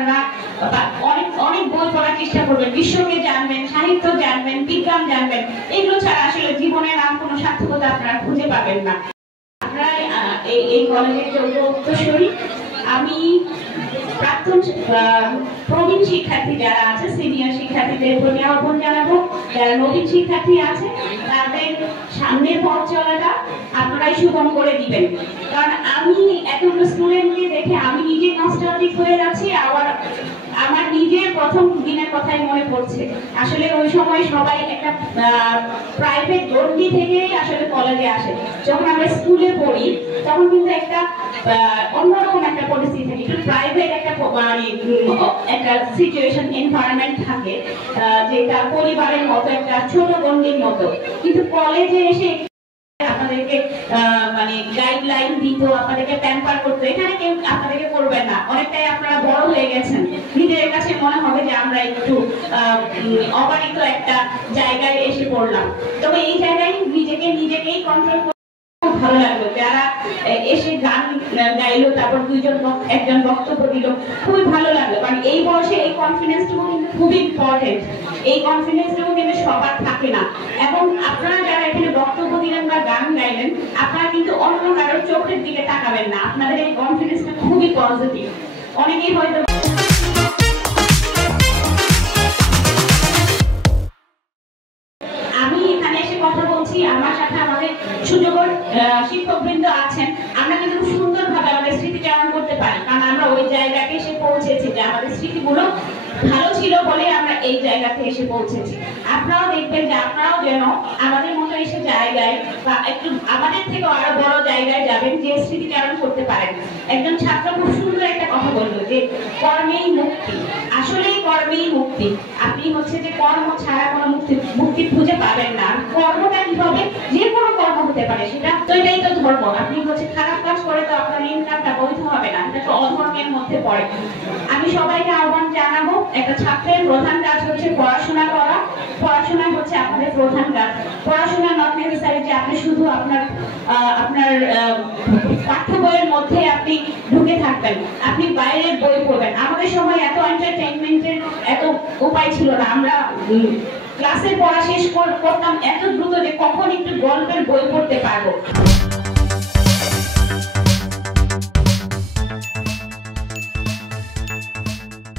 আপনারা অনেক অনেক বই পড়ার চেষ্টা করবেন, বিশ্বকে জানবেন, সাহিত্য জানবেন, বিজ্ঞান জানবেন। এগুলো ছাড়া আসলে জীবনের আর কোনো সার্থকতা আপনারা খুঁজে পাবেন না। আপনারা এই কলেজের যোগ্য উত্তরসূরি। আমি প্রাক্তন প্রবীণ শিক্ষার্থী যারা আছে, সিনিয়র শিক্ষার্থীদের প্রতি আহ্বান জানাবো, যারা নবীন শিক্ষার্থী আছে তাদের সামনের পথ চলাটা আপনারাই সুগম করে দিবেন। কারণ আমি এতগুলো স্টুডেন্টকে দেখে আমি নিজে নস্টালজিক হয়ে যাচ্ছি, আবার আমার নিজের প্রথম দিনের কথাই মনে পড়ছে। আসলে ওই সময় সবাই একটা প্রাইভেট গণ্ডি থেকেই আসলে কলেজে আসে। যখন আমরা স্কুলে পড়ি তখন কিন্তু একটা অন্যরকম একটা পরিস্থিতি থাকে, একটু প্রাইভেট একটা একটা সিচুয়েশন এনভায়রনমেন্ট থাকে, যেটা পরিবারের মতো একটা ছোট গণ্ডির মতো। কিন্তু কলেজে এসে আপনাদেরকে মানে গাইডলাইন দিত, আপনাদেরকে প্যাম্পার করতো। এখানে কেউ আপনাদেরকে করবেন না, অনেকটাই আপনারা বড় হয়ে গেছেন, নিজের কাছে মনে হবে যে আমরা একটু অবারিত একটা জায়গায় এসে পড়লাম। তবে এই জায়গায় নিজেকেই কন্ট্রোল ভালো লাগলো। যারা এসে গান গাইলো, তারপর একজন বক্তব্য দিল, খুবই ভালো লাগলো। কারণ এই বয়সে এই কনফিডেন্সটুকু কিন্তু খুবই ইম্পর্টেন্ট। এই কনফিডেন্সটুকু কিন্তু সবার থাকে না। এবং আপনারা যারা এখানে বক্তব্য দিলেন বা গান গাইলেন, আপনারা কিন্তু অন্য কারোর চোখের দিকে তাকাবেন না। আপনাদের এই কনফিডেন্সটা খুবই পজিটিভ। অনেকেই হয়তো কথা বলছি, আমার সাথে আমাদের সুযোগ্য শিক্ষকবৃন্দ আছেন। আমরা কিন্তু খুব সুন্দরভাবে আমাদের স্মৃতিচারণ করতে পারি, কারণ আমরা ওই জায়গাতে এসে পৌঁছেছি, যে আমাদের স্মৃতিগুলো ভালো ছিল বলে আমরা এই জায়গাতে এসে পৌঁছেছি। আপনারাও দেখবেন যে আপনারাও যেন আমাদের মতো এসে জায়গায় বা একটু আমাদের থেকে আরো বড় জায়গায় যাবেন, যে স্মৃতিচারণ করতে পারেন। একজন ছাত্র খুব সুন্দর একটা কথা বললো যে কর্মেই মুক্তি। আসলেই কর্মেই মুক্তি। আপনি হচ্ছে যে কর্ম ছাড়া কোনো মুক্তি খুঁজে পাবেন না। কর্মটা কি হবে? যে কোনো কর্ম হতে পারে, সেটা তো এটাই তো ধর্ম। আপনি হচ্ছে খারাপ কাজ করে তো আপনার ইনকামটা বৈধ হবে না, এটা তো অধর্মের মধ্যে পড়ে। আমি সবাইকে আহ্বান জানাবো, একটা ছাত্রের প্রধান কাজ হচ্ছে পড়াশোনা করা। পড়াশোনা হচ্ছে আপনাদের প্রধান কাজ। পড়াশোনা নট নেসেসারি যে আপনি শুধু আপনার পাঠ্য বইয়ের মধ্যে আপনি ঢুকে থাকবেন, আপনি বাইরের বই পড়বেন। আমাদের সময় এত এন্টারটেইনমেন্টের এত উপায় ছিল না। আমরা ক্লাসের পড়া শেষ করতাম এত দ্রুত যে কখন একটু গল্পের বই পড়তে পারবো।